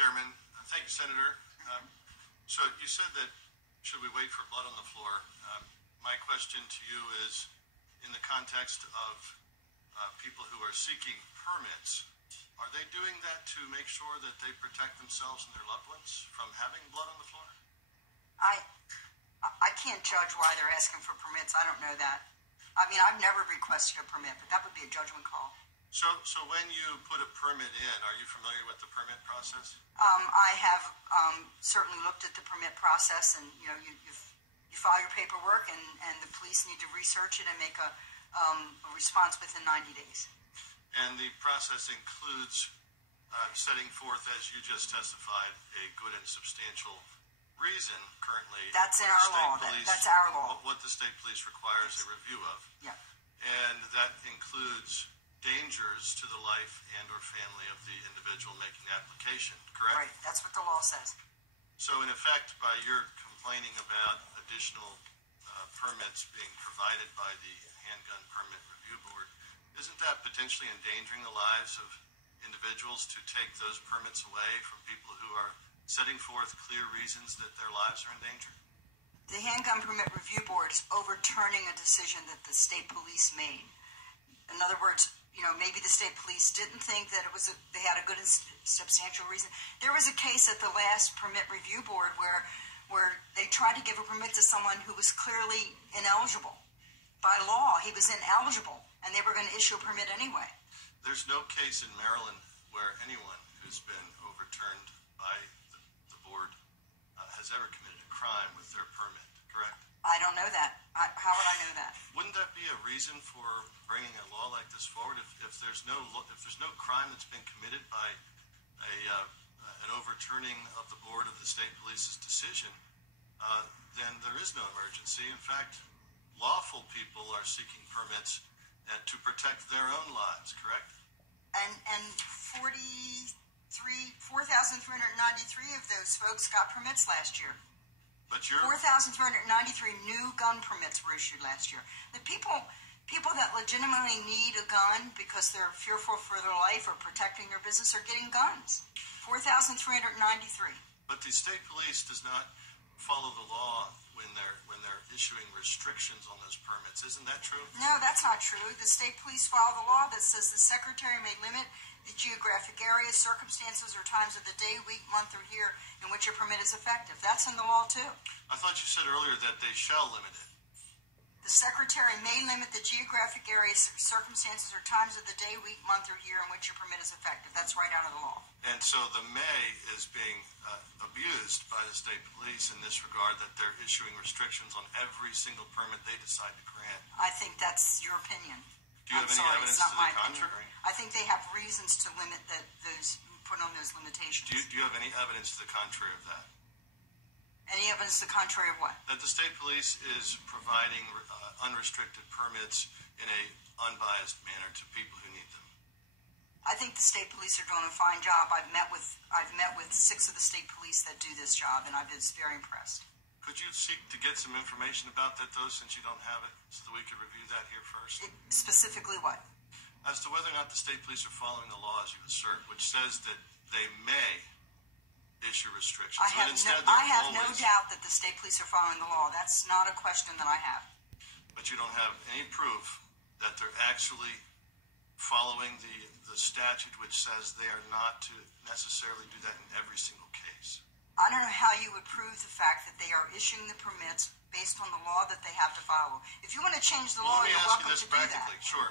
Chairman. Thank you, Senator. So you said that should we wait for blood on the floor? My question to you is, in the context of people who are seeking permits, are they doing that to make sure that they protect themselves and their loved ones from having blood on the floor? I can't judge why they're asking for permits. I don't know that. I mean, I've never requested a permit, but that would be a judgment call. So when you put a permit in, are you familiar with the permit process? I have certainly looked at the permit process, and you file your paperwork, and the police need to research it and make a response within 90 days. And the process includes setting forth, as you just testified, a good and substantial reason currently. That's in our law. That's our law. What the state police requires a review of. Yeah. And that includes dangers to the life and or family of the individual making the application, correct? Right. That's what the law says. So in effect, by your complaining about additional permits being provided by the Handgun Permit Review Board, isn't that potentially endangering the lives of individuals to take those permits away from people who are setting forth clear reasons that their lives are in danger? The Handgun Permit Review Board is overturning a decision that the state police made. In other words, maybe the state police didn't think that they had a good and substantial reason. There was a case at the last Permit Review Board where they tried to give a permit to someone who was clearly ineligible. By law, he was ineligible, and they were going to issue a permit anyway. There's no case in Maryland where anyone who's been overturned by the board has ever committed a crime with their permit, correct? I don't know that. How would I know that? Wouldn't that be a reason for bringing a law like this forward? If there's no crime that's been committed by an overturning of the board of the state police's decision, then there is no emergency. In fact, lawful people are seeking permits to protect their own lives, correct? And 4,393 of those folks got permits last year. But 4,393 new gun permits were issued last year. The people that legitimately need a gun because they're fearful for their life or protecting their business are getting guns. 4,393. But the state police does not follow the law when they're issuing restrictions on those permits. Isn't that true? No, that's not true. The state police follow the law that says the secretary may limit the geographic area, circumstances, or times of the day, week, month, or year in which a permit is effective. That's in the law, too. I thought you said earlier that they shall limit it. The secretary may limit the geographic area, circumstances, or times of the day, week, month, or year in which your permit is effective. That's right out of the law. And so the may is being abused by the state police in this regard, that they're issuing restrictions on every single permit they decide to grant. I think that's your opinion. Do you have any evidence to the contrary? I think they have reasons to limit put on those limitations. Do you have any evidence to the contrary of that? Any evidence to the contrary of what? That the state police is providing unrestricted permits in a unbiased manner to people who need them. I think the state police are doing a fine job. I've met with 6 of the state police that do this job, and I've been very impressed. Could you seek to get some information about that, though, since you don't have it, so that we could review that here first? Specifically what? As to whether or not the state police are following the law, as you assert, which says that they may issue restrictions. I have no doubt that the state police are following the law. That's not a question that I have. But you don't have any proof that they're actually following the statute, which says they are not to necessarily do that in every single case. I don't know how you would prove the fact that they are issuing the permits based on the law that they have to follow. If you want to change the law, you're welcome to do that. Let me ask you this practically. Sure.